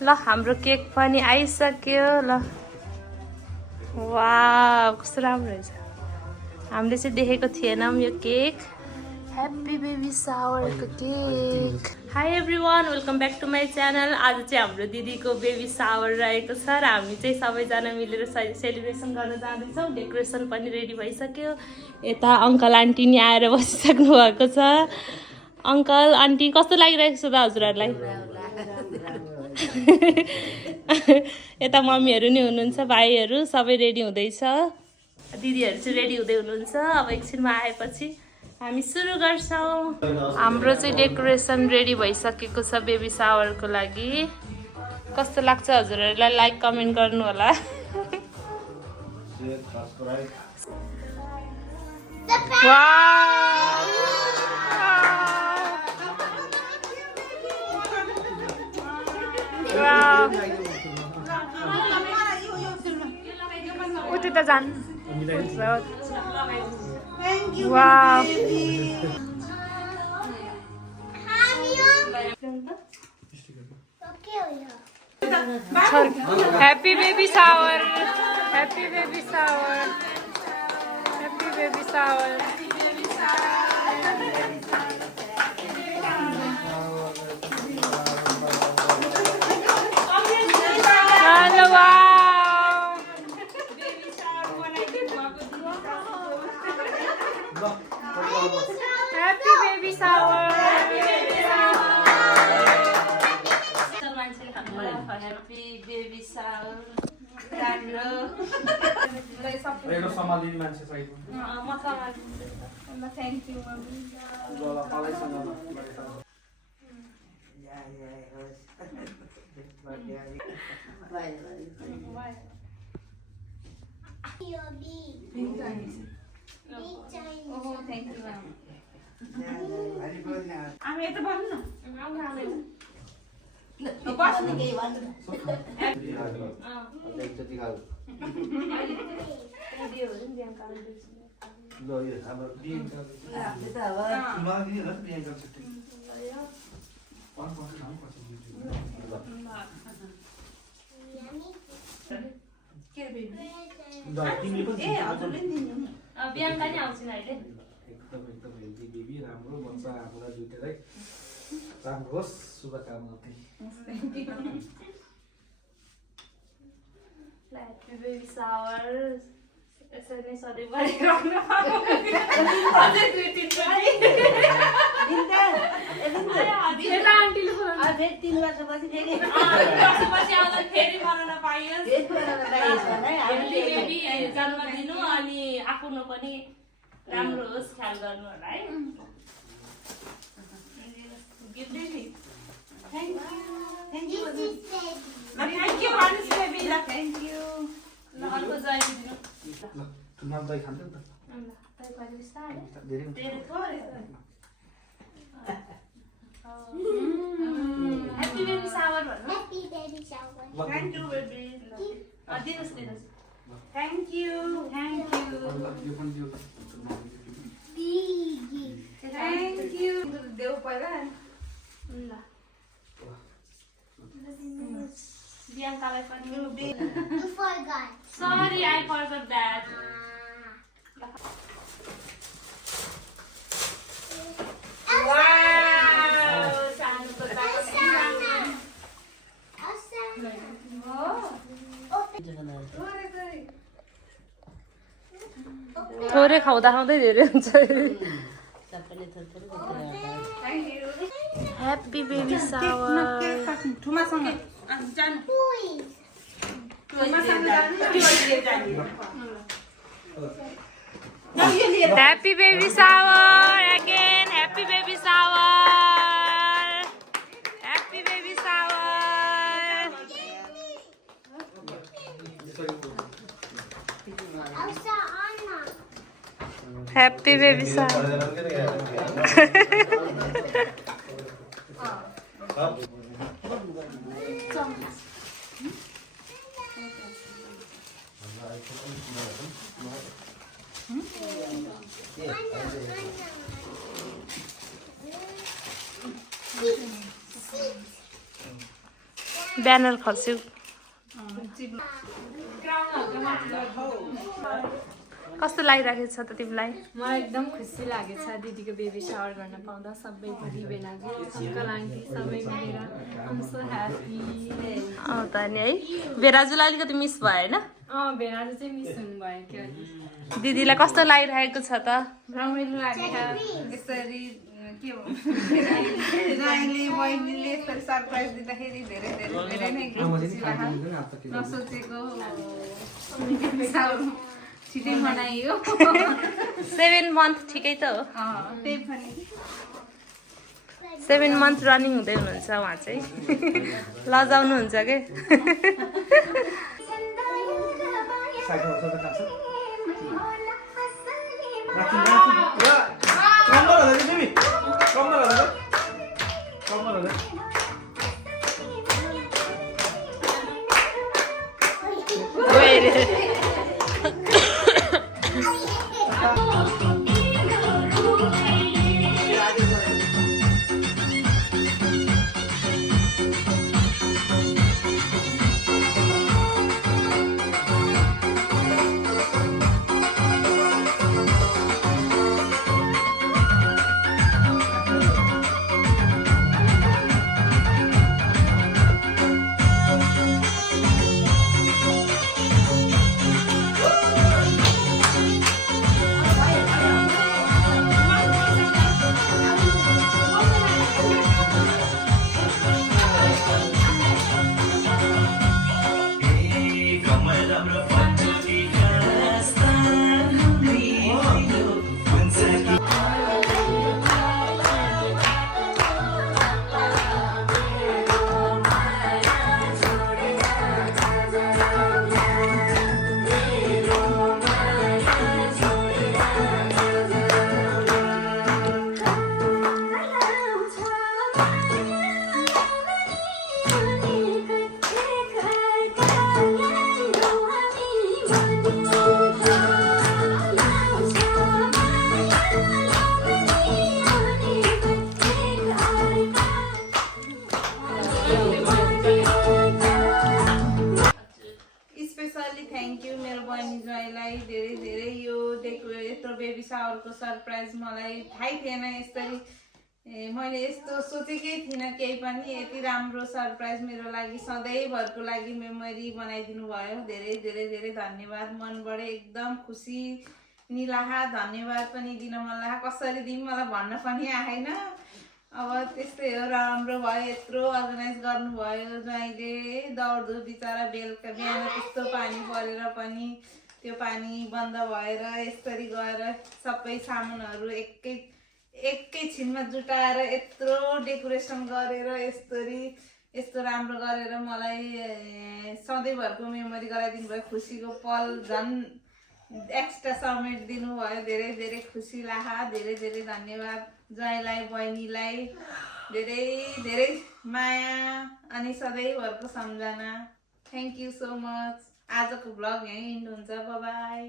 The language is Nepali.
ल हाम्रो केक पनि आइसक्यो ल। वाउ कस्तो राम्रो रहेछ। हामीले चाहिँ देखेको थिएनौँ यो केक। ह्याप्पी बेबी सावरको cake. Hi everyone, welcome back to my channel. आज चाहिँ हाम्रो दिदीको बेबी सावर रहेको छ र हामी चाहिँ सबैजना मिलेर सेलिब्रेसन गर्न जाँदैछौँ। डेकोरेसन पनि रेडी भइसक्यो। यता अङ्कल आन्टी नि आएर बसिसक्नु भएको छ। अङ्कल आन्टी कस्तो लागिरहेको छ त हजुरहरूलाई? यता मम्मीहरू नि हुनुहुन्छ, भाइहरू सबै रेडी हुँदैछ। दिदीहरू चाहिँ रेडी हुँदै हुनुहुन्छ। अब एकछिनमा आएपछि हामी सुरु गर्छौँ। हाम्रो चाहिँ डेकोरेसन रेडी भइसकेको छ बेबी सावरको लागि। कस्तो लाग्छ हजुरहरूलाई लाइक कमेन्ट गर्नु होला। उठे त जान। वाव happy baby shower, happy baby shower, happy baby shower. Happy baby shower. Happy baby shower. Thank you, mommy. Oh, thank you, ma'am. I'm at the bottom. The bottom gave one. बिहान नि आउँछ नि अहिले। एकदम हेल्दी बेबी, राम्रो बच्चा हामीलाई दुईटै राम्रो होस्, शुभकामना। ह्याप्पी बेबी सावर। यसरी नै सधैँभरि रहनु। फेरि मनाउन पाइयोस् बेबी जन्मदिनु, अनि आफ्नो पनि राम्रो होस्, ख्याल गर्नु होला है। अर्को जय दिनु। दही खान्छ नि त। ह्याप्पी बेबी सावर भन्नु। Happy baby shower. Thank you baby. दिनुहोस् दिनुहोस्। Thank you. Thank you. यो पनि दियो। Thank you. देऊ पहिला। ल बियांकालाई पनि। You forgot. Sorry, I forgot that. थोरै खाउँदा खाउँदै धेरै हुन्छ। ह्याप्पी बेबी सावर। Happy baby shower again. Happy baby shower. Happy baby shower. Happy baby shower. Banner खस्यो कस्तो लागिरहेको छ त तिमीलाई मलाई एकदम खुसी लागेछ दिदीको बेबी सावर गर्न पाउँदा सबै दिदी बेनाजी अङ्कल आन्टी सबै मिलेर आम सो ह्याप्पी त नि है बेराजुलाई अलिकति मिस भयो होइन बेनाजु चाहिँ मिस हुनुभयो क्या दिदीलाई कस्तो लागिरहेको छ त रमाइलो लागेछ यसरी के हो राईले बहिनीले यसरी सरप्राइज दिँदाखेरि धेरै धेरै धेरै नै खुसी लाग्यो नसोचेको छिटै मनाइयो 7 मन्थ ठिकै त हो त्यही पनि 7 मन्थ रनिङ हुँदै हुनुहुन्छ उहाँ चाहिँ लजाउनुहुन्छ के स्पेसली थ्याङ्क यू मेरो बहिनी ज्वाइँलाई धेरै धेरै यो यत्रो बेबी सावरको सरप्राइज मलाई थाहै थिएन यसरी मैले यस्तो सोचेकै थिइनँ केही पनि यति राम्रो सरप्राइज मेरो लागि सधैँभरको लागि मेमोरी बनाइदिनु भयो धेरै धेरै धेरै धन्यवाद मनबाट एकदम खुसी निलाहा धन्यवाद पनि दिन मन लाग्यो कसरी दिउँ मलाई भन्न पनि आएन अब त्यस्तै हो राम्रो भयो यत्रो अर्गनाइज गर्नुभयो ज्वाइँले दौड्दो बिचरा बेलुका बिहान त्यस्तो पानी परेर पनि त्यो पानी बन्द भएर यसरी गएर सबै सामानहरू एकैछिनमा जुटाएर यत्रो डेकोरेसन गरेर यस्तो राम्रो गरेर मलाई सधैँभरको मेमोरी गराइदिनु भयो खुसीको पल झन् एक्स्ट्रा समेट दिनुभयो धेरै धेरै खुसी लागा धेरै धेरै धन्यवाद ज्वाइँलाई बहिनीलाई धेरै धेरै माया अनि सधैँभरको सम्झना थ्याङ्क यू सो मच आजको भ्लग यहीँ इन्ड हुन्छ बाई